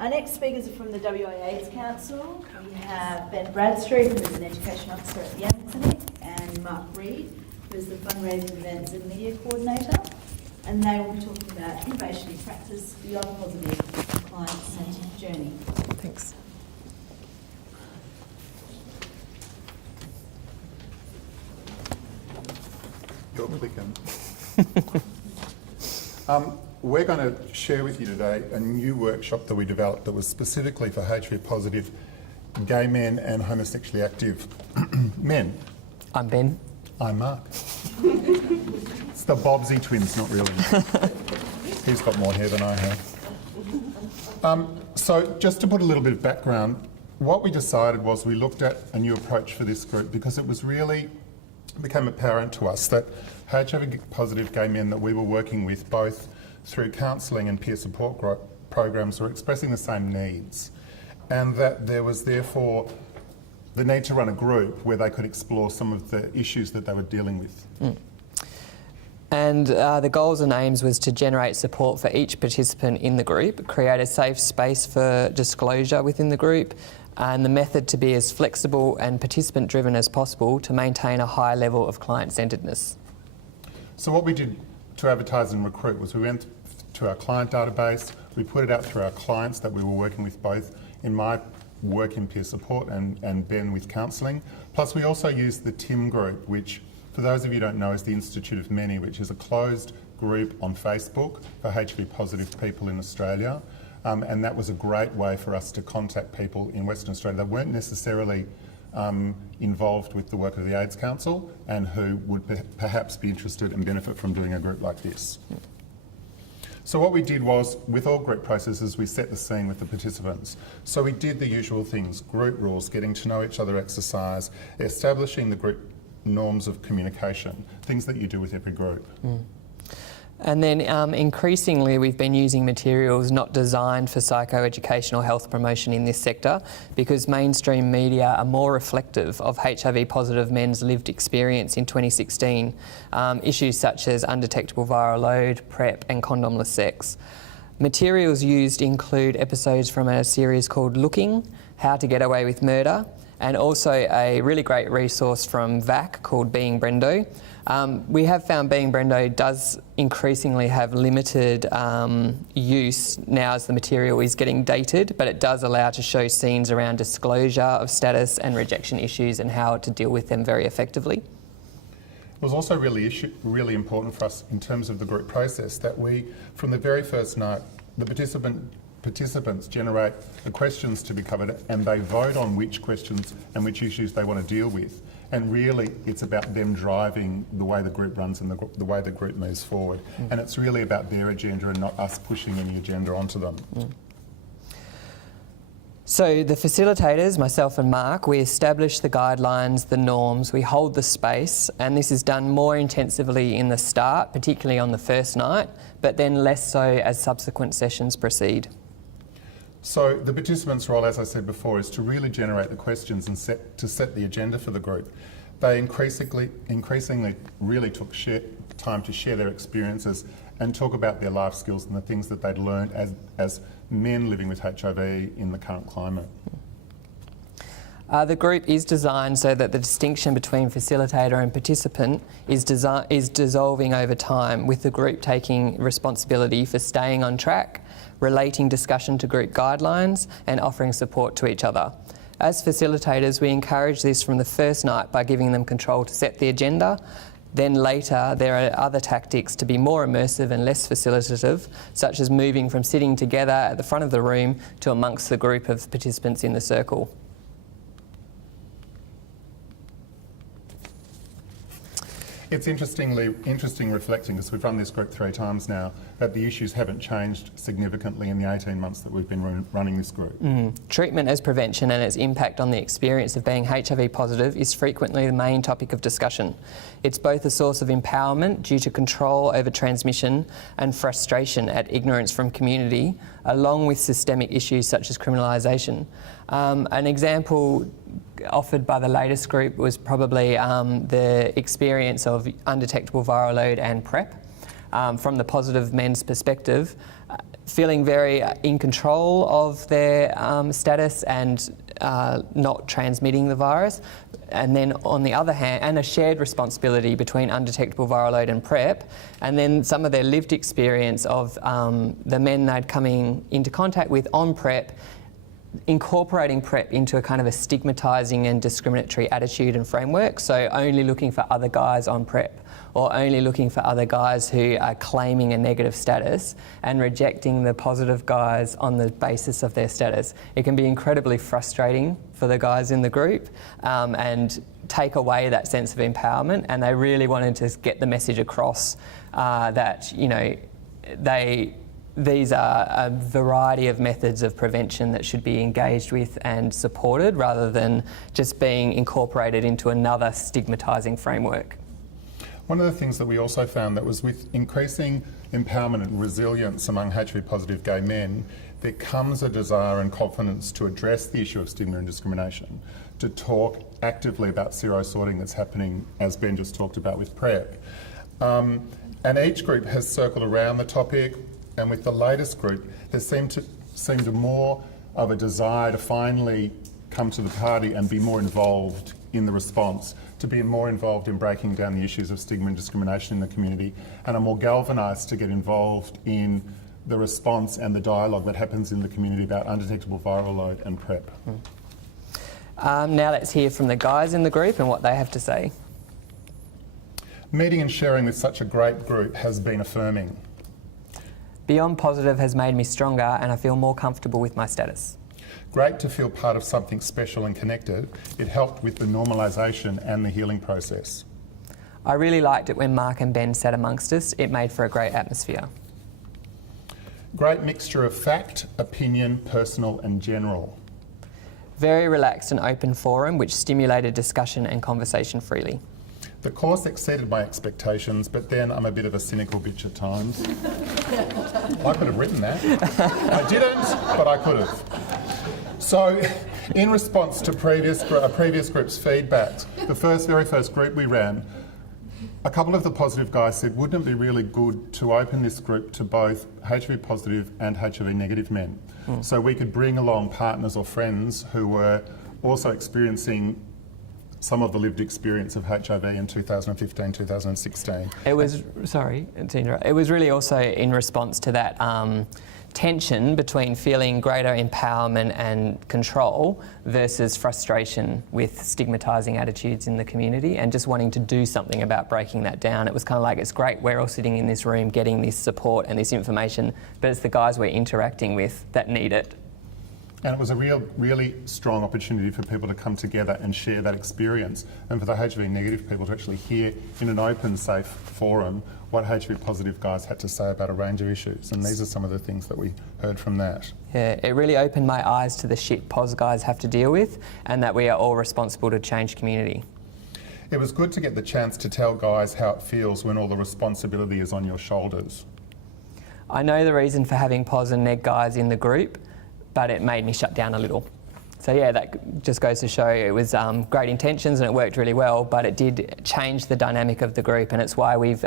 Our next speakers are from the WA AIDS Council. We have Ben Bradstreet, who is an Education Officer at the AIDS Clinic, and Mark Reid, who is the Fundraising Events and Media Coordinator. And they will be talking about innovation in practice beyond positive client-centred journey. Thanks. You're clicking. We're going to share with you today a new workshop that we developed that was specifically for HIV positive gay men and homosexually active men. I'm Ben. I'm Mark. It's the Bobbsy twins, not really. He's got more hair than I have. So just to put a little bit of background, what we decided was we looked at a new approach for this group because it was really became apparent to us that HIV positive gay men that we were working with, both through counselling and peer support programs, were expressing the same needs, and that there was therefore the need to run a group where they could explore some of the issues that they were dealing with. And the goals and aims was to generate support for each participant in the group, create a safe space for disclosure within the group, and the method to be as flexible and participant-driven as possible to maintain a high level of client-centredness. So what we did to advertise and recruit was we went to our client database, we put it out through our clients that we were working with, both in my work in peer support and Ben with counselling. Plus we also used the TIM group, which for those of you who don't know is the Institute of Many, which is a closed group on Facebook for HIV positive people in Australia. And that was a great way for us to contact people in Western Australia that weren't necessarily involved with the work of the AIDS Council and who would perhaps be interested and benefit from doing a group like this. So what we did was, with all group processes, we set the scene with the participants. So we did the usual things: group rules, getting to know each other exercise, establishing the group norms of communication, things that you do with every group. And then increasingly we've been using materials not designed for psychoeducational health promotion in this sector because mainstream media are more reflective of HIV positive men's lived experience in 2016. Issues such as undetectable viral load, PrEP and condomless sex. Materials used include episodes from a series called Looking, How to Get Away with Murder, and also a really great resource from VAC called Being Brendo. We have found Being Brendo does increasingly have limited use now as the material is getting dated, but it does allow to show scenes around disclosure of status and rejection issues and how to deal with them very effectively. It was also really important for us in terms of the group process that we, from the very first night, the participants generate the questions to be covered and they vote on which questions and which issues they want to deal with. And really it's about them driving the way the group runs and the way the group moves forward. And it's really about their agenda and not us pushing any agenda onto them. So the facilitators, myself and Mark, we establish the guidelines, the norms, we hold the space, and this is done more intensively in the start, particularly on the first night, but then less so as subsequent sessions proceed. So the participants' role, as I said before, is to really generate the questions and set the agenda for the group. They increasingly really took time to share their experiences and talk about their life skills and the things that they'd learned as men living with HIV in the current climate. The group is designed so that the distinction between facilitator and participant is dissolving over time, with the group taking responsibility for staying on track, relating discussion to group guidelines and offering support to each other. As facilitators, we encourage this from the first night by giving them control to set the agenda. Then later, there are other tactics to be more immersive and less facilitative, such as moving from sitting together at the front of the room to amongst the group of participants in the circle. It's interesting reflecting, because we've run this group 3 times now, that the issues haven't changed significantly in the 18 months that we've been running this group. Treatment as prevention and its impact on the experience of being HIV positive is frequently the main topic of discussion. It's both a source of empowerment due to control over transmission and frustration at ignorance from community, along with systemic issues such as criminalisation. An example offered by the latest group was probably the experience of undetectable viral load and PrEP. From the positive men's perspective, feeling very in control of their status and not transmitting the virus. And then on the other hand, and a shared responsibility between undetectable viral load and PrEP, and then some of their lived experience of the men they'd coming into contact with on PrEP, incorporating PrEP into a kind of a stigmatising and discriminatory attitude and framework, so only looking for other guys on PrEP or only looking for other guys who are claiming a negative status and rejecting the positive guys on the basis of their status. It can be incredibly frustrating for the guys in the group and take away that sense of empowerment, and they really wanted to get the message across that, you know, these are a variety of methods of prevention that should be engaged with and supported rather than just being incorporated into another stigmatising framework. One of the things that we also found that was with increasing empowerment and resilience among HIV positive gay men, there comes a desire and confidence to address the issue of stigma and discrimination, to talk actively about serosorting that's happening, as Ben just talked about with PrEP. And each group has circled around the topic, and with the latest group, there seemed more of a desire to finally come to the party and be more involved in the response, to be more involved in breaking down the issues of stigma and discrimination in the community, and are more galvanised to get involved in the response and the dialogue that happens in the community about undetectable viral load and PrEP. Now let's hear from the guys in the group and what they have to say. Meeting and sharing with such a great group has been affirming. Beyond Positive has made me stronger and I feel more comfortable with my status. Great to feel part of something special and connected. It helped with the normalisation and the healing process. I really liked it when Mark and Ben sat amongst us. It made for a great atmosphere. Great mixture of fact, opinion, personal and general. Very relaxed and open forum which stimulated discussion and conversation freely. The course exceeded my expectations, but then I'm a bit of a cynical bitch at times. I could have written that. I didn't, but I could have. So, in response to a previous group's feedback, the very first group we ran, a couple of the positive guys said, wouldn't it be really good to open this group to both HIV positive and HIV negative men? So we could bring along partners or friends who were also experiencing some of the lived experience of HIV in 2015, 2016. It was, sorry to interrupt, it was really also in response to that tension between feeling greater empowerment and control versus frustration with stigmatising attitudes in the community and just wanting to do something about breaking that down. It was kind of like, it's great, we're all sitting in this room getting this support and this information, but it's the guys we're interacting with that need it. And it was a really strong opportunity for people to come together and share that experience, and for the HIV negative people to actually hear in an open, safe forum what HIV positive guys had to say about a range of issues. And these are some of the things that we heard from that. Yeah, it really opened my eyes to the shit pos guys have to deal with and that we are all responsible to change community. It was good to get the chance to tell guys how it feels when all the responsibility is on your shoulders. I know the reason for having pos and neg guys in the group, but it made me shut down a little. So yeah, that just goes to show it was great intentions and it worked really well, but it did change the dynamic of the group, and it's why we've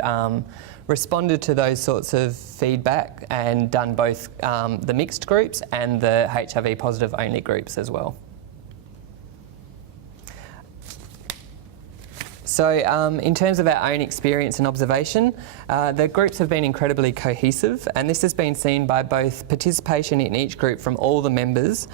responded to those sorts of feedback and done both the mixed groups and the HIV positive only groups as well. So in terms of our own experience and observation, the groups have been incredibly cohesive, and this has been seen by both participation in each group from all the members,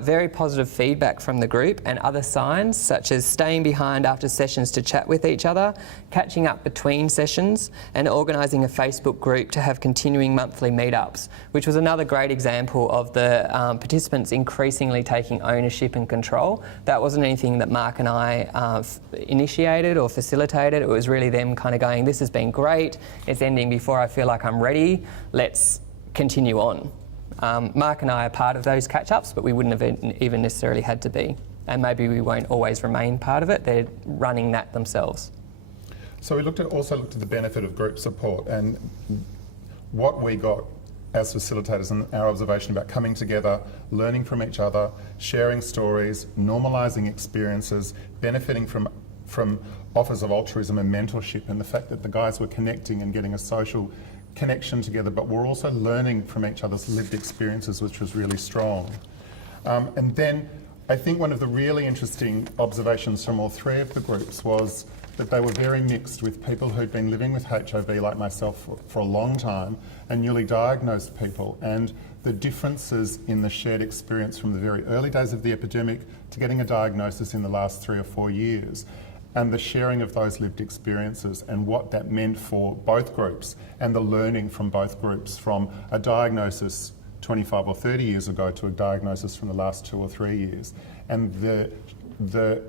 very positive feedback from the group, and other signs such as staying behind after sessions to chat with each other, catching up between sessions, and organising a Facebook group to have continuing monthly meetups, which was another great example of the participants increasingly taking ownership and control. That wasn't anything that Mark and I initiated or facilitated. It was really them kind of going, this has been great, it's ending before I feel like I'm ready, let's continue on. Mark and I are part of those catch-ups, but we wouldn't have even necessarily had to be. And maybe we won't always remain part of it, they're running that themselves. So we also looked at the benefit of group support and what we got as facilitators and our observation about coming together, learning from each other, sharing stories, normalising experiences, benefiting from offers of altruism and mentorship, and the fact that the guys were connecting and getting a social connection together, but we're also learning from each other's lived experiences, which was really strong. And then I think one of the really interesting observations from all three of the groups was that they were very mixed, with people who'd been living with HIV like myself for a long time and newly diagnosed people, and the differences in the shared experience from the very early days of the epidemic to getting a diagnosis in the last 3 or 4 years, and the sharing of those lived experiences and what that meant for both groups, and the learning from both groups from a diagnosis 25 or 30 years ago to a diagnosis from the last 2 or 3 years. And the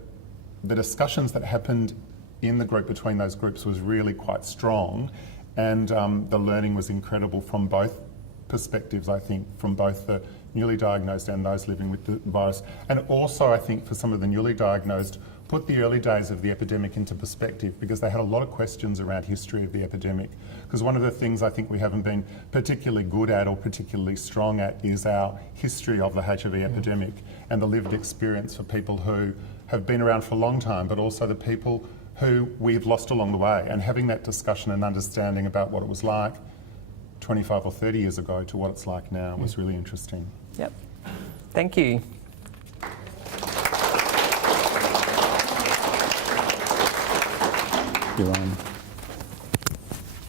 discussions that happened in the group between those groups was really quite strong, and the learning was incredible from both perspectives, I think, from both the newly diagnosed and those living with the virus. And also, I think, for some of the newly diagnosed, put the early days of the epidemic into perspective, because they had a lot of questions around history of the epidemic. Because one of the things I think we haven't been particularly good at or particularly strong at is our history of the HIV epidemic and the lived experience for people who have been around for a long time, but also the people who we've lost along the way. And having that discussion and understanding about what it was like 25 or 30 years ago to what it's like now was really interesting. Yep. Thank you. You're on.